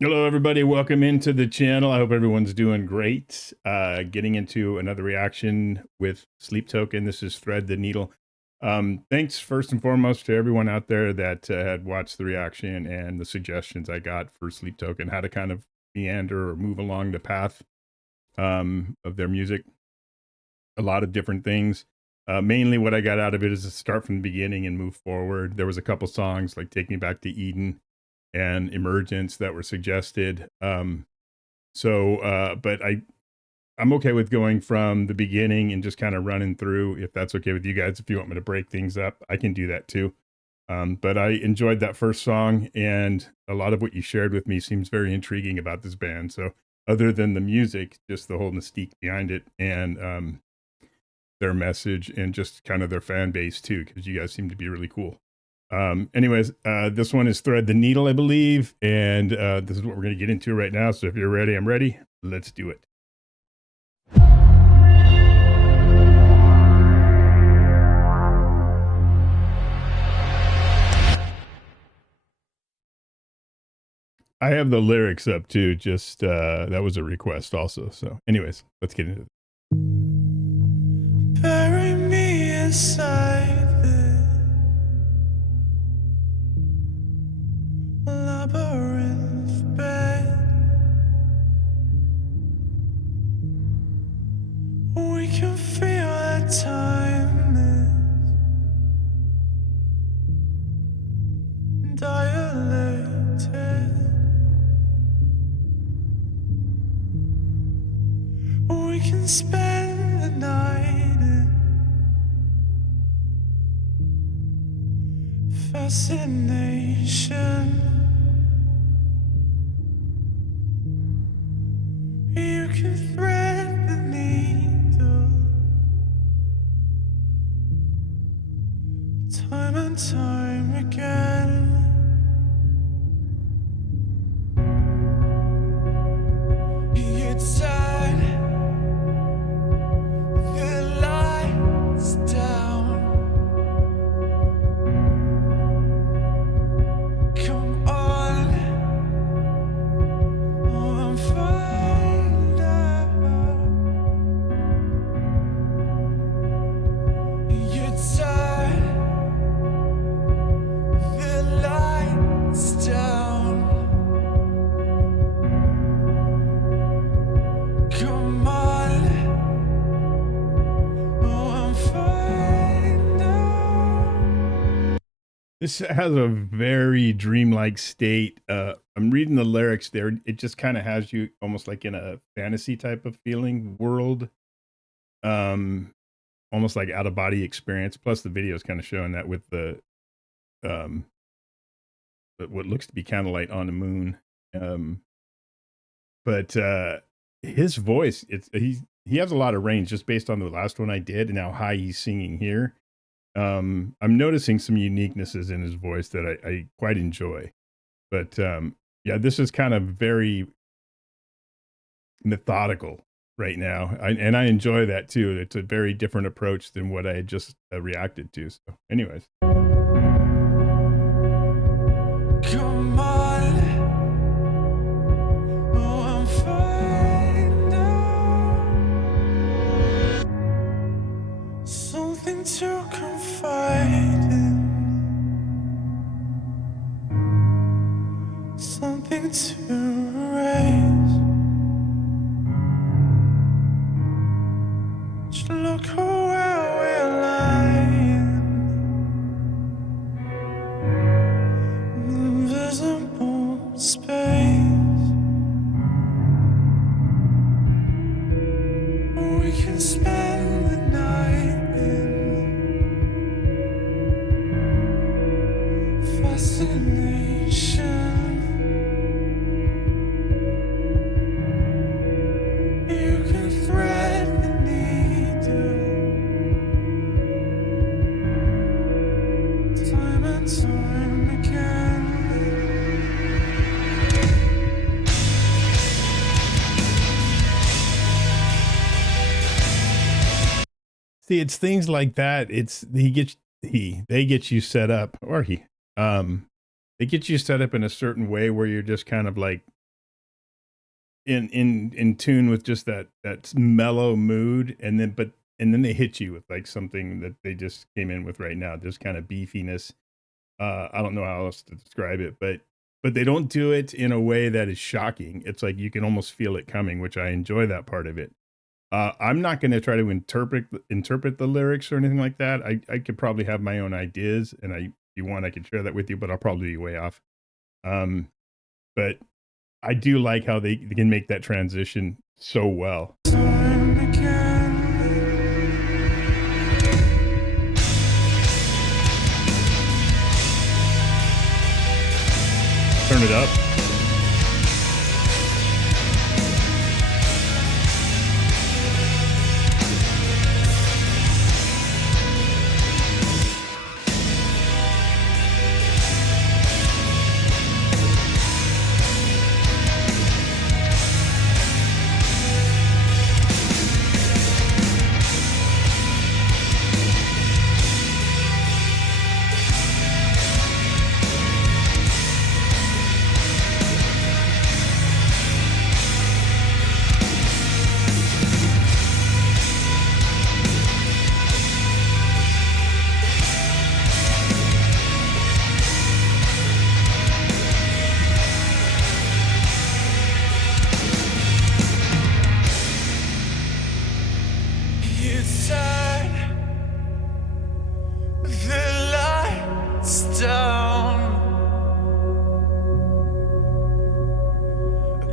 Hello, everybody. Welcome into the channel. I hope everyone's doing great. Getting into another reaction with Sleep Token. This is Thread the Needle. Thanks first and foremost to everyone out there that had watched the reaction and the suggestions I got for Sleep Token, how to kind of meander or move along the path of their music. A lot of different things. Mainly what I got out of it is to start from the beginning and move forward. There was a couple songs like Take Me Back to Eden and Emergence that were suggested. But I'm okay with going from the beginning and just kind of running through. If that's okay with you guys, if you want me to break things up, I can do that too. But I enjoyed that first song, and a lot of what you shared with me seems very intriguing about this band. So, other than the music, just the whole mystique behind it, and their message, and just kind of their fan base too, because you guys seem to be really cool. Anyways, this one is Thread the Needle, I believe, and this is what we're going to get into right now. So if you're ready, I'm ready. Let's do it. I have the lyrics up too. Just that was a request also. So, anyways, let's get into it. Bury me inside this labyrinth bed. We can feel that time is dilated. We can spend the night in fascination. You can thread the needle time and time again. You tied the lights down. Come on, I'm find out. You tied the lights down. Come on, I'm find out. This has a very dreamlike state. I'm reading the lyrics there. It just kind of has you almost like in a fantasy type of feeling world. Um, Almost like out of body experience. Plus, the video is kind of showing that with the um, what looks to be candlelight on the moon. Um, but his voice, he has a lot of range just based on the last one I did and how high he's singing here. I'm noticing some uniquenesses in his voice that I quite enjoy. But yeah, this is kind of very methodical right now, and I enjoy that too. It's a very different approach than what I had just reacted to. So, anyways. Come on, I'm find out. Something to confide in, something to erase. Just look where we're lying, invisible space. We can spend the night in fascination. You can thread the needle time and time again. See, it's things like that. It's they get you set up, or they get you set up in a certain way where you're just kind of like in tune with just that mellow mood, and then they hit you with like something that they just came in with right now, just kind of beefiness. I don't know how else to describe it, but they don't do it in a way that is shocking. It's like you can almost feel it coming, which I enjoy that part of it. I'm not going to try to interpret the lyrics or anything like that. I could probably have my own ideas, and if you want, I can share that with you, but I'll probably be way off. Um, but I do like how they can make that transition so well. Time again. Turn it up. You turn the lights down.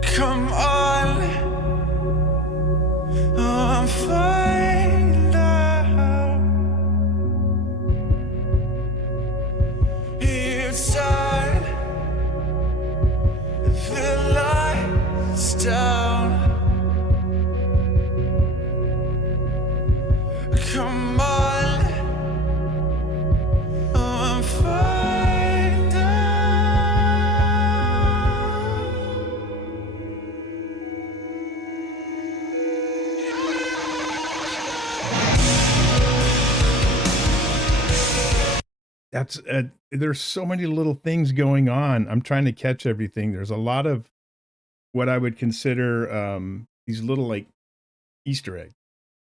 Come on, I'm fine now. You turn the lights down. Come on, I'm fine now. That's there's so many little things going on. I'm trying to catch everything. There's a lot of what I would consider these little like Easter eggs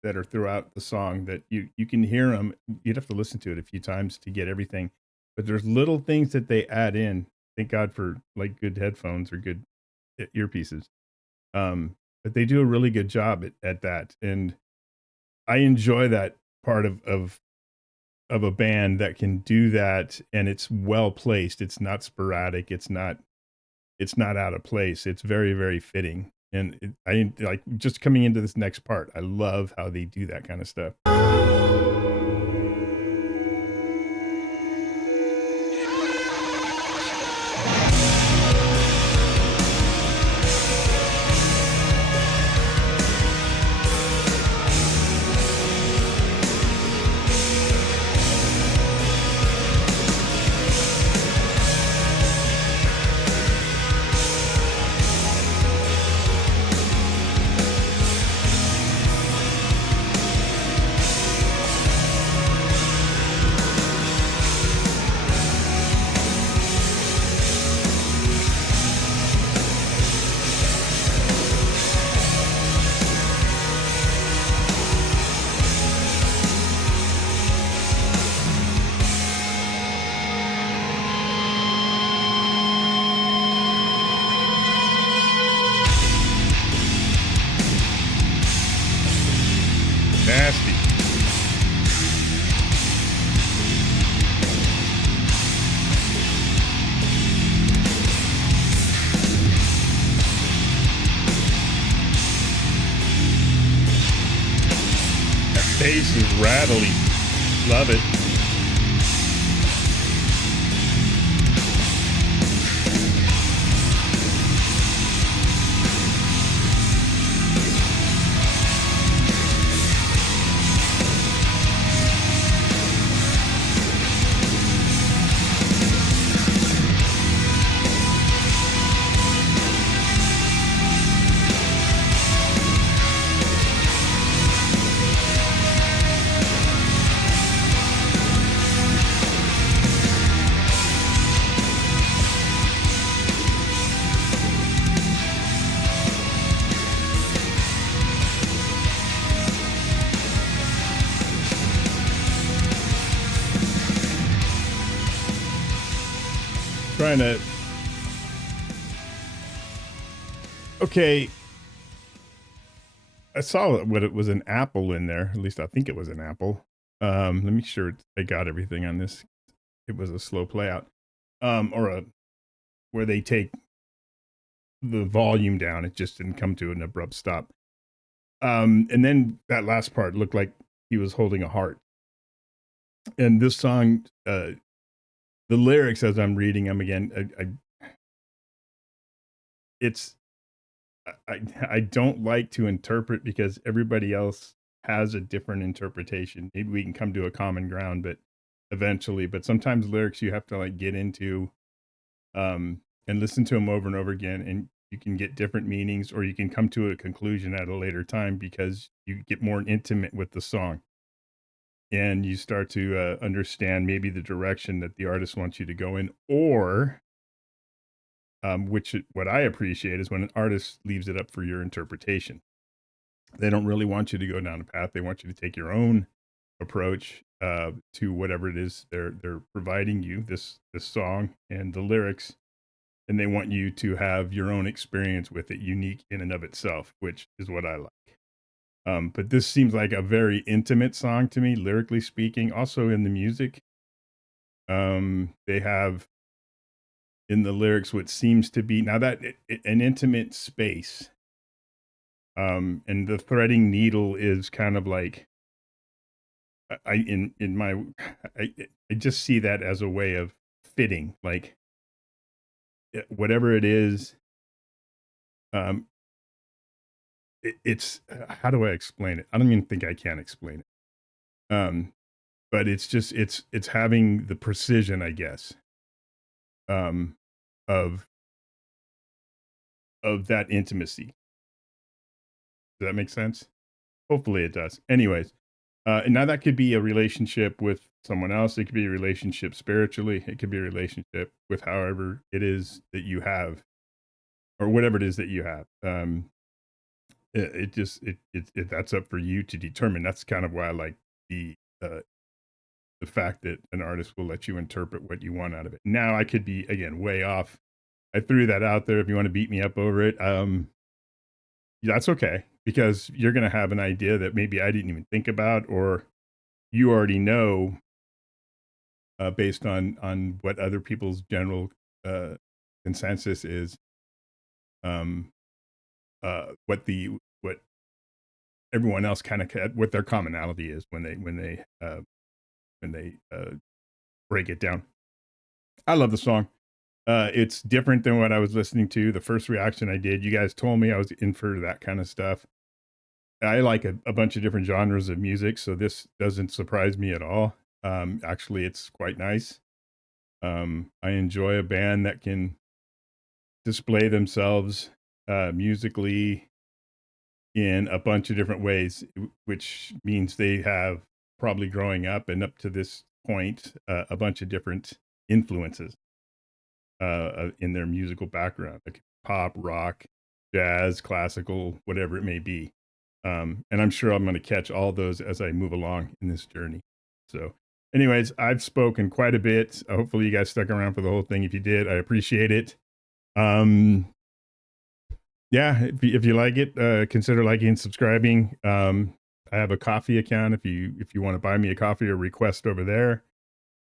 that are throughout the song that you can hear them. You'd have to listen to it a few times to get everything, but there's little things that they add in. Thank God for like good headphones or good earpieces. But they do a really good job at that, and I enjoy that part of a band that can do that, and it's well placed. It's not sporadic. It's not out of place. It's very, very fitting. And I like just coming into this next part. I love how they do that kind of stuff. Nasty. That bass is rattly. Love it. trying to. Okay. I saw what it was, an apple in there. At least I think it was an apple. Let me sure I got everything on this. It was a slow play out. Or a where they take the volume down. It just didn't come to an abrupt stop. And then that last part looked like he was holding a heart. And this song, the lyrics as I'm reading them again, I don't like to interpret because everybody else has a different interpretation. Maybe we can come to a common ground, but eventually. But sometimes lyrics you have to like get into, and listen to them over and over again, and you can get different meanings, or you can come to a conclusion at a later time because you get more intimate with the song, and you start to understand maybe the direction that the artist wants you to go in, or what I appreciate is when an artist leaves it up for your interpretation. They don't really want you to go down a path. They want you to take your own approach to whatever it is they're providing you, this song and the lyrics, and they want you to have your own experience with it, unique in and of itself, which is what I like. But this seems like a very intimate song to me, lyrically speaking. Also in the music, they have in the lyrics what seems to be now that an intimate space, and the threading needle is kind of like in my I just see that as a way of fitting, like whatever it is. um it's how do I explain it? I don't even think I can explain it. But it's just it's having the precision, I guess, um of that intimacy. Does that make sense? Hopefully it does. Anyways, and now that could be a relationship with someone else. It could be a relationship spiritually. It could be a relationship with however it is that you have, or whatever it is that you have. It just that's up for you to determine. That's kind of why I like uh, the fact that an artist will let you interpret what you want out of it. Now I could be again way off. I threw that out there. If you want to beat me up over it, that's okay, because you're going to have an idea that maybe I didn't even think about, or you already know, based on what other people's general uh, consensus is, um, what everyone else kind of what their commonality is when they break it down. I love the song. It's different than what I was listening to. The first reaction I did, you guys told me I was in for that kind of stuff. I like a bunch of different genres of music, so this doesn't surprise me at all. Actually, it's quite nice. I enjoy a band that can display themselves musically in a bunch of different ways, which means they have probably growing up and up to this point a bunch of different influences in their musical background, like pop, rock, jazz, classical, whatever it may be. And I'm sure I'm going to catch all those as I move along in this journey. So, anyways, I've spoken quite a bit. Hopefully, you guys stuck around for the whole thing. If you did, I appreciate it. Yeah, if you like it, consider liking and subscribing. I have a coffee account. If you want to buy me a coffee or request over there,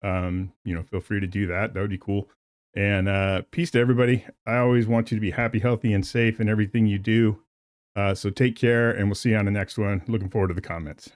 feel free to do that. That would be cool. And peace to everybody. I always want you to be happy, healthy, and safe in everything you do. So take care, and we'll see you on the next one. Looking forward to the comments.